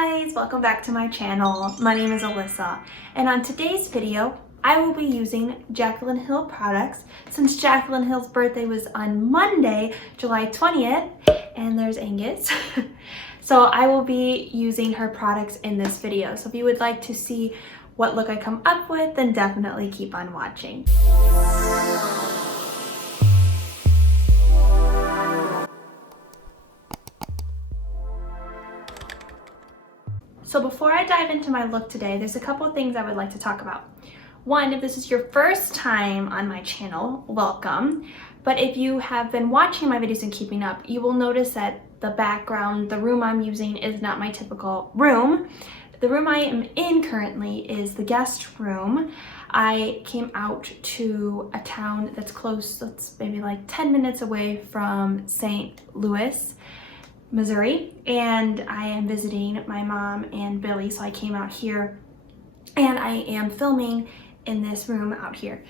guys, welcome back to my channel. My name is Alyssa, and on today's video I will be using Jaclyn Hill products since Jaclyn Hill's birthday was on Monday, July 20th, and there's Angus. So I will be using her products in this video. So if you would like to see what look I come up with, then definitely keep on watching. So before I dive into my look today, there's a couple of things I would like to talk about. One, if this is your first time on my channel, welcome. But if you have been watching my videos and keeping up, you will notice that the background, the room I'm using is not my typical room. The room I am in currently is the guest room. I came out to a town that's close, that's maybe like 10 minutes away from St. Louis, Missouri, and I am visiting my mom and Billy, so I came out here and I am filming in this room out here.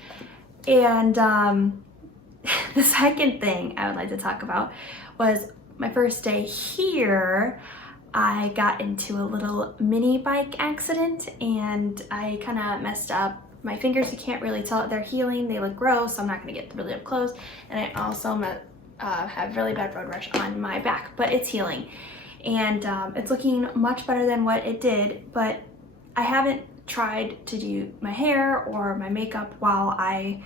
And the second thing I would like to talk about was my first day here. I got into a little mini bike accident and I kind of messed up my fingers. You can't really tell they're healing, they look gross, so I'm not going to get really up close. And I also have really bad road rash on my back, but it's healing and it's looking much better than what it did. But I haven't tried to do my hair or my makeup while I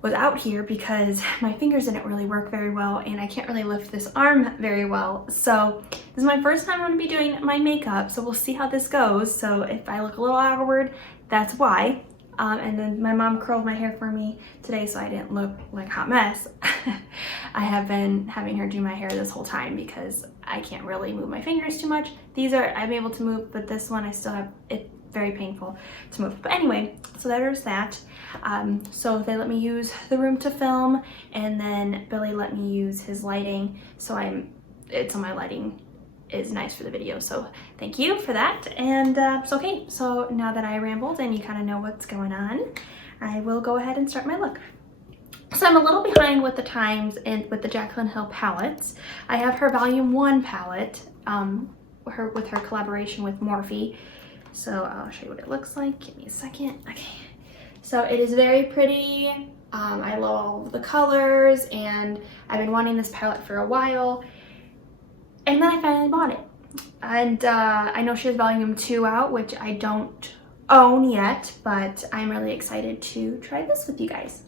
was out here because my fingers didn't really work very well and I can't really lift this arm very well. So this is my first time I'm going to be doing my makeup, so we'll see how this goes. So if I look a little awkward, that's why. And then my mom curled my hair for me today so I didn't look like a hot mess. I have been having her do my hair this whole time because I can't really move my fingers too much. These are, I'm able to move, but this one I still have, it's very painful to move. But anyway, so there's that. So they let me use the room to film, and then Billy let me use his lighting. So so my lighting is nice for the video, so thank you for that. And okay, so now that I rambled and you kind of know what's going on, I will go ahead and start my look. So I'm a little behind with the times and with the Jaclyn Hill palettes. I have her volume 1 palette with her collaboration with Morphe. So I'll show you what it looks like. Give me a second. Okay, so it is very pretty. I love all of the colors and I've been wanting this palette for a while. And then I finally bought it. And I know she has volume 2 out, which I don't own yet, but I'm really excited to try this with you guys.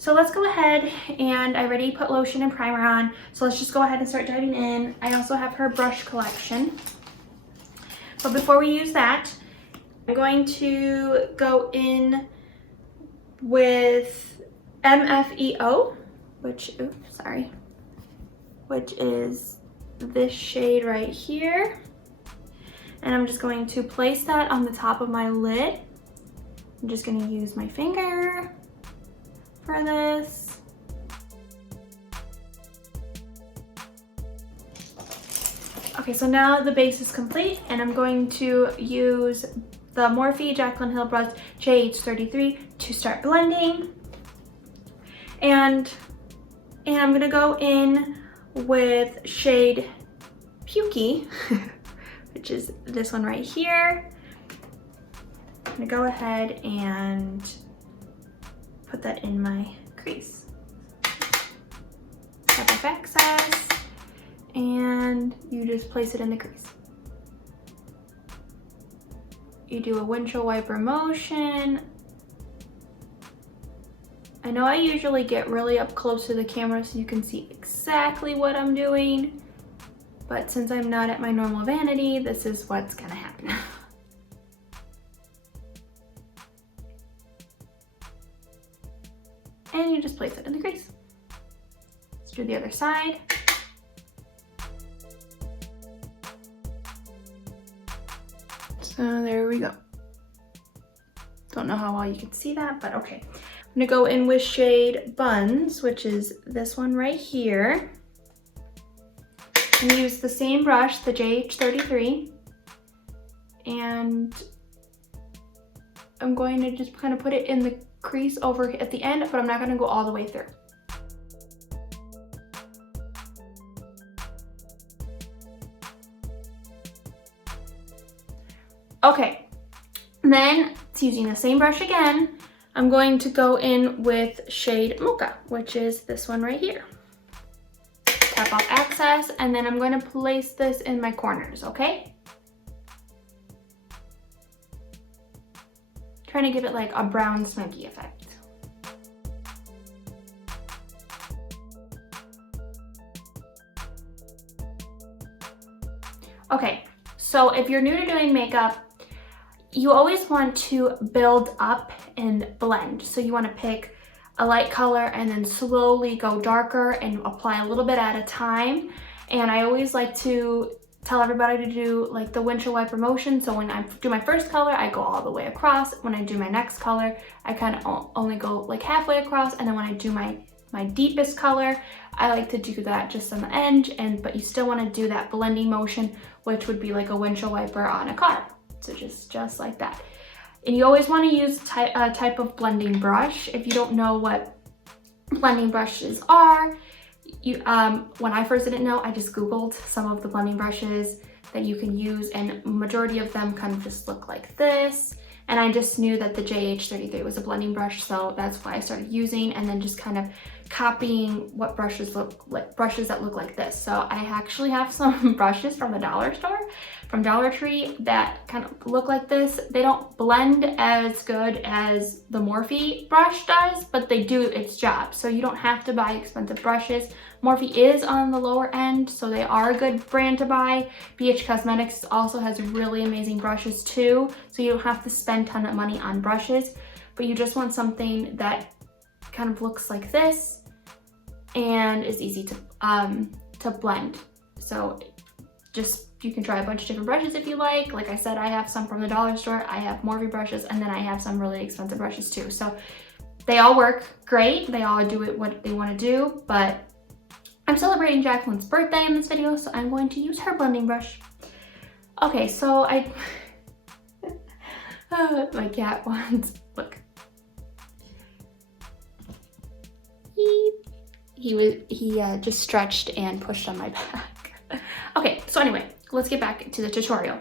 So let's go ahead, and I already put lotion and primer on, so let's just go ahead and start diving in. I also have her brush collection. But before we use that, I'm going to go in with MFEO, which is this shade right here, and I'm just going to place that on the top of my lid. I'm just going to use my finger for this. Okay, so now the base is complete, and I'm going to use the Morphe Jaclyn Hill brush JH33 to start blending, and I'm gonna go in with shade Pukey, which is this one right here. I'm gonna go ahead and put that in my crease. Tap off excess, and you just place it in the crease. You do a windshield wiper motion. I know I usually get really up close to the camera so you can see exactly what I'm doing, but since I'm not at my normal vanity, this is what's gonna happen. And you just place it in the crease. Let's do the other side. So there we go. Don't know how well you can see that, but okay. I'm gonna go in with shade Buns, which is this one right here. And use the same brush, the JH33. And I'm going to just kind of put it in the crease over at the end, but I'm not gonna go all the way through. Okay, then it's using the same brush again. I'm going to go in with shade Mocha, which is this one right here. Tap off excess, and then I'm going to place this in my corners, okay? Trying to give it like a brown smoky effect. Okay, so if you're new to doing makeup, you always want to build up and blend. So you want to pick a light color and then slowly go darker and apply a little bit at a time. And I always like to tell everybody to do like the windshield wiper motion. So when I do my first color, I go all the way across. When I do my next color, I kind of only go like halfway across. And then when I do my deepest color, I like to do that just on the edge. But you still want to do that blending motion, which would be like a windshield wiper on a car. So just like that. And you always want to use a type of blending brush. If you don't know what blending brushes are, when I first didn't know, I just Googled some of the blending brushes that you can use, and majority of them kind of just look like this. And I just knew that the JH33 was a blending brush, so that's why I started using, and then just kind of copying what brushes look like, brushes that look like this. So I actually have some brushes from the dollar store, from Dollar Tree, that kind of look like this. They don't blend as good as the Morphe brush does, but they do its job. So you don't have to buy expensive brushes. Morphe is on the lower end, so they are a good brand to buy. BH Cosmetics also has really amazing brushes too, so you don't have to spend a ton of money on brushes, but you just want something that kind of looks like this and is easy to blend. So you can try a bunch of different brushes if you like. Like I said, I have some from the dollar store, I have Morphe brushes, and then I have some really expensive brushes too. So they all work great. They all do it what they want to do, but I'm celebrating Jaclyn's birthday in this video, so I'm going to use her blending brush. Okay, so my cat wants, look. He just stretched and pushed on my back. Okay, so anyway, let's get back to the tutorial.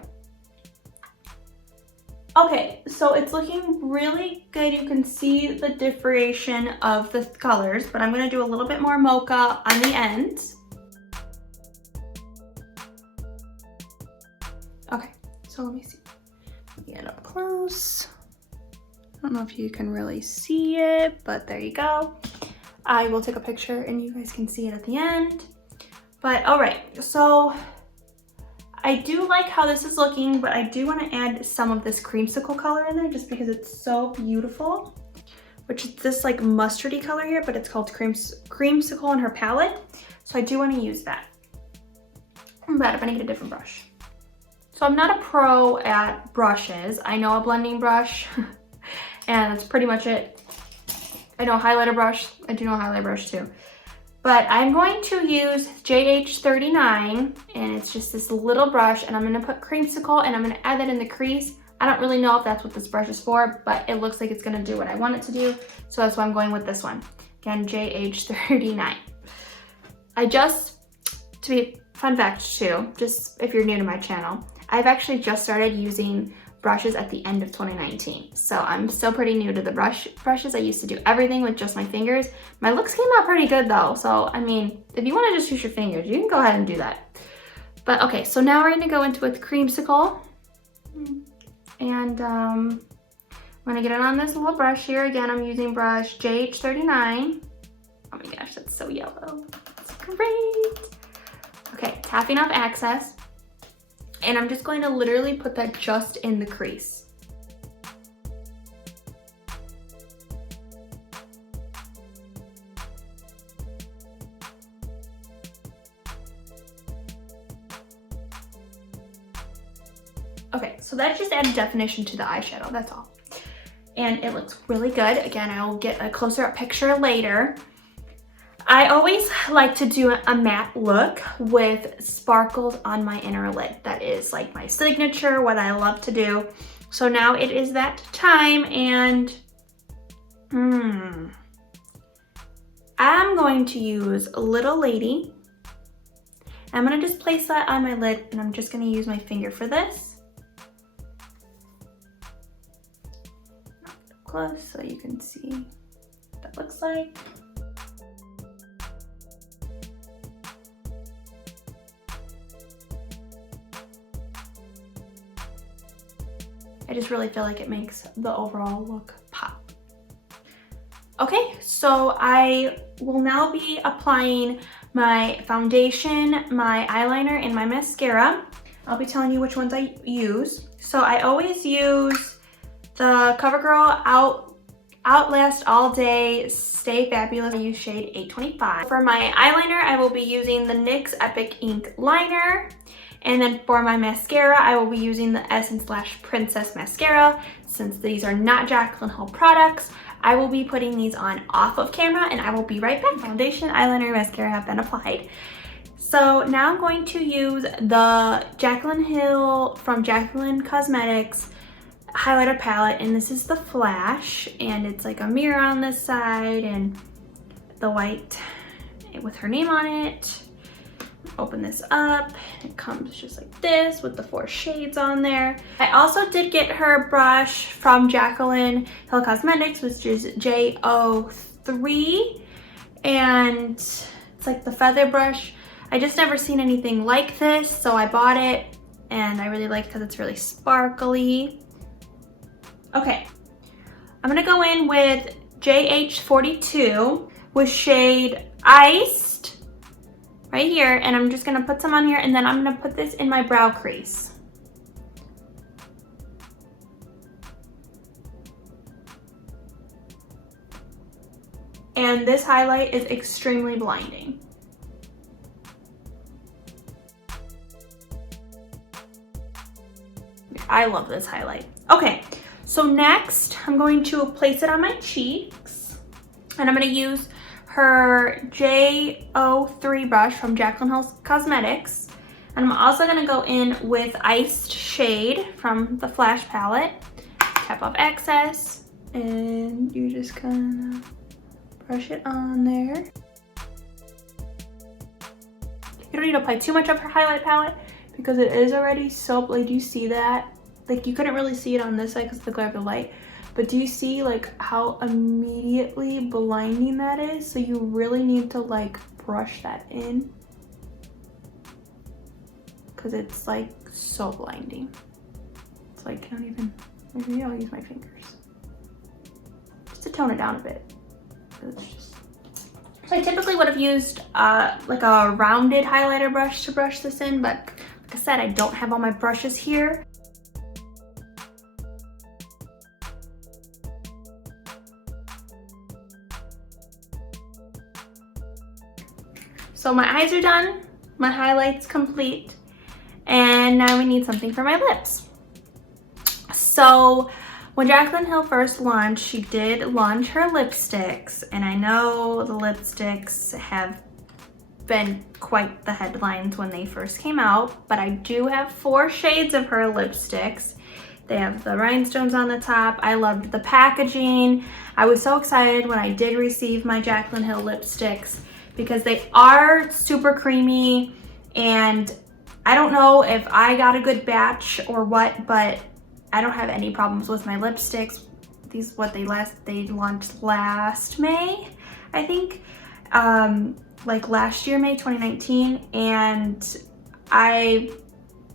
Okay, so it's looking really good. You can see the differentiation of the colors, but I'm gonna do a little bit more mocha on the ends. Okay, so let me see. Get up close. I don't know if you can really see it, but there you go. I will take a picture and you guys can see it at the end. But all right, so I do like how this is looking, but I do want to add some of this creamsicle color in there just because it's so beautiful, which is this like mustardy color here, but it's called creamsicle in her palette. So I do want to use that. But I'm gonna get a different brush. So I'm not a pro at brushes. I know a blending brush and that's pretty much it. I know a highlighter brush. I do know a highlighter brush too. But I'm going to use JH39, and it's just this little brush, and I'm gonna put creamsicle and I'm gonna add that in the crease. I don't really know if that's what this brush is for, but it looks like it's gonna do what I want it to do. So that's why I'm going with this one. Again, JH39. To be fun fact too, just if you're new to my channel, I've actually just started using brushes at the end of 2019. So I'm still pretty new to the brushes. I used to do everything with just my fingers. My looks came out pretty good though. So, I mean, if you wanna just use your fingers, you can go ahead and do that. But okay, so now we're gonna go into with creamsicle. And I'm gonna get it on this little brush here. Again, I'm using brush JH39. Oh my gosh, that's so yellow. That's great. Okay, tapping off excess. And I'm just going to literally put that just in the crease. Okay, so that just added definition to the eyeshadow, that's all. And it looks really good. Again, I will get a closer up picture later. I always like to do a matte look with sparkles on my inner lid. That is like my signature, what I love to do. So now it is that time, and I'm going to use Little Lady. I'm gonna just place that on my lid, and I'm just gonna use my finger for this. close so you can see what that looks like. I just really feel like it makes the overall look pop. Okay, so I will now be applying my foundation, my eyeliner, and my mascara. I'll be telling you which ones I use. So I always use the CoverGirl Outlast All Day Stay Fabulous. I use shade 825. For my eyeliner, I will be using the NYX Epic Ink Liner. And then for my mascara, I will be using the Essence/Princess Mascara. Since these are not Jaclyn Hill products, I will be putting these on off of camera and I will be right back. Foundation, eyeliner, and mascara have been applied. So now I'm going to use the Jaclyn Hill from Jaclyn Cosmetics highlighter palette, and this is the Flash, and it's like a mirror on this side and the white with her name on it. Open this up, it comes just like this with the 4 shades on there. I also did get her brush from Jaclyn Hill Cosmetics, which is J03, and it's like the feather brush. I just never seen anything like this, so I bought it and I really like it because it's really sparkly. Okay, I'm gonna go in with JH42 with shade Iced right here, and I'm just gonna put some on here, and then I'm gonna put this in my brow crease. And this highlight is extremely blinding. I love this highlight. Okay, so next I'm going to place it on my cheeks, and I'm gonna use her J03 brush from Jaclyn Hill Cosmetics. And I'm also gonna go in with Iced shade from the Flash palette. Tap off excess, and you just kind of brush it on there. You don't need to apply too much of her highlight palette because it is already so, like, do you see that? Like, you couldn't really see it on this side because of the glare of the light. But do you see like how immediately blinding that is? So you really need to like brush that in because it's like so blinding. It's like, I don't even, maybe I'll use my fingers just to tone it down a bit. It's just, so I typically would have used like a rounded highlighter brush to brush this in, but like I said, I don't have all my brushes here. So my eyes are done, my highlight's complete, and now we need something for my lips. So when Jaclyn Hill first launched, she did launch her lipsticks, and I know the lipsticks have been quite the headlines when they first came out, but I do have 4 shades of her lipsticks. They have the rhinestones on the top. I loved the packaging. I was so excited when I did receive my Jaclyn Hill lipsticks because they are super creamy, and I don't know if I got a good batch or what, but I don't have any problems with my lipsticks. These they launched last May, I think, like last year, May 2019, and I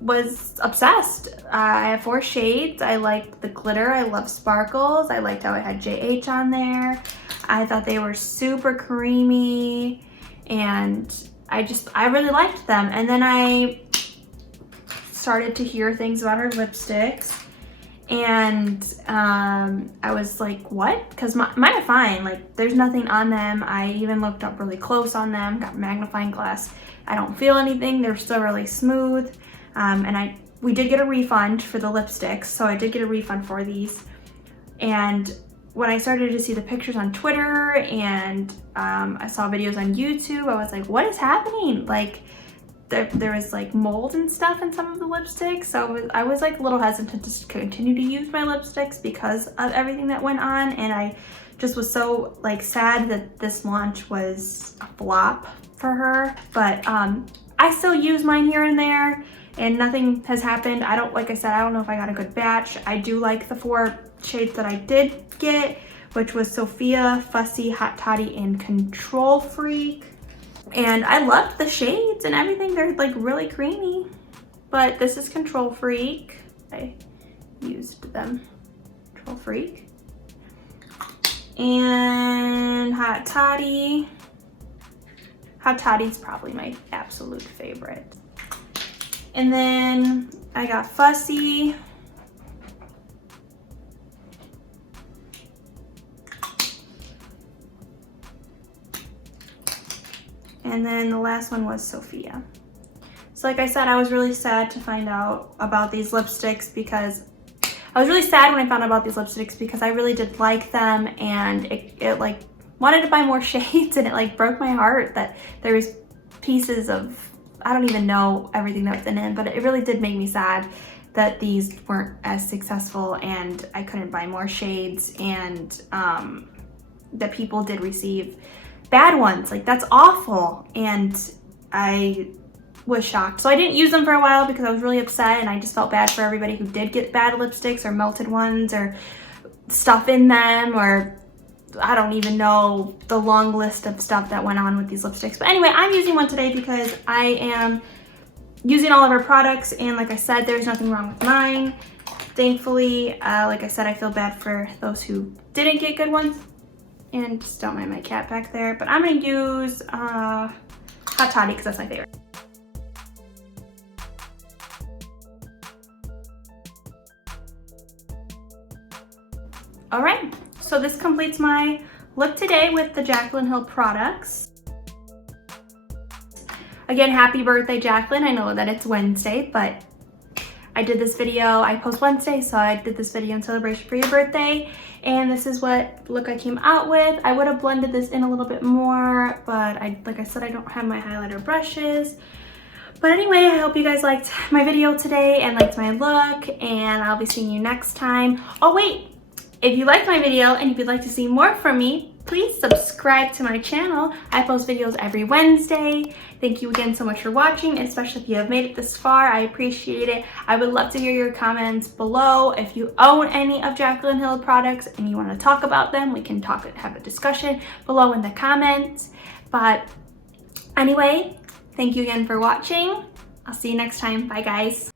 was obsessed. I have 4 shades. I like the glitter. I love sparkles. I liked how it had JH on there. I thought they were super creamy, and I really liked them. And then I started to hear things about her lipsticks, and I was like, what? Because mine are fine. Like, there's nothing on them. I even looked up really close on them, got magnifying glass. I don't feel anything. They're still really smooth. And we did get a refund for the lipsticks, so I did get a refund for these. And when I started to see the pictures on Twitter and I saw videos on YouTube, I was like, what is happening? Like, there was like mold and stuff in some of the lipsticks, so I was like a little hesitant to continue to use my lipsticks because of everything that went on, and I just was so like sad that this launch was a flop for her. But I still use mine here and there, and nothing has happened. Like I said, I don't know if I got a good batch. I do like the 4 shades that I did get, which was Sophia, Fussy, Hot Toddy, and Control Freak. And I loved the shades and everything. They're like really creamy. But this is Control Freak. I used them. Control Freak. And Hot Toddy. Hot Toddy's probably my absolute favorite. And then I got Fussy. And then the last one was Sophia. So like I said, I was really sad to find out about these lipsticks because I was really sad when I found out about these lipsticks because I really did like them, and it like wanted to buy more shades, and it like broke my heart that there was pieces of, I don't even know everything that was in it, but it really did make me sad that these weren't as successful and I couldn't buy more shades, and that people did receive bad ones. Like, that's awful. And I was shocked. So I didn't use them for a while because I was really upset, and I just felt bad for everybody who did get bad lipsticks or melted ones or stuff in them, or I don't even know the long list of stuff that went on with these lipsticks. But anyway, I'm using one today because I am using all of her products, and like I said, there's nothing wrong with mine. Thankfully, like I said, I feel bad for those who didn't get good ones. And just don't mind my cat back there. But I'm gonna use Hot Toddy because that's my favorite. All right, so this completes my look today with the Jaclyn Hill products. Again, happy birthday, Jaclyn. I know that it's Wednesday, but I did this video, I post Wednesday, so I did this video in celebration for your birthday. And this is what look I came out with. I would have blended this in a little bit more, but like I said, I don't have my highlighter brushes. But anyway, I hope you guys liked my video today and liked my look, and I'll be seeing you next time. Oh wait, if you liked my video and if you'd like to see more from me, please subscribe to my channel. I post videos every Wednesday. Thank you again so much for watching, especially if you have made it this far. I appreciate it. I would love to hear your comments below. If you own any of Jaclyn Hill products and you want to talk about them, we can have a discussion below in the comments. But anyway, thank you again for watching. I'll see you next time. Bye, guys.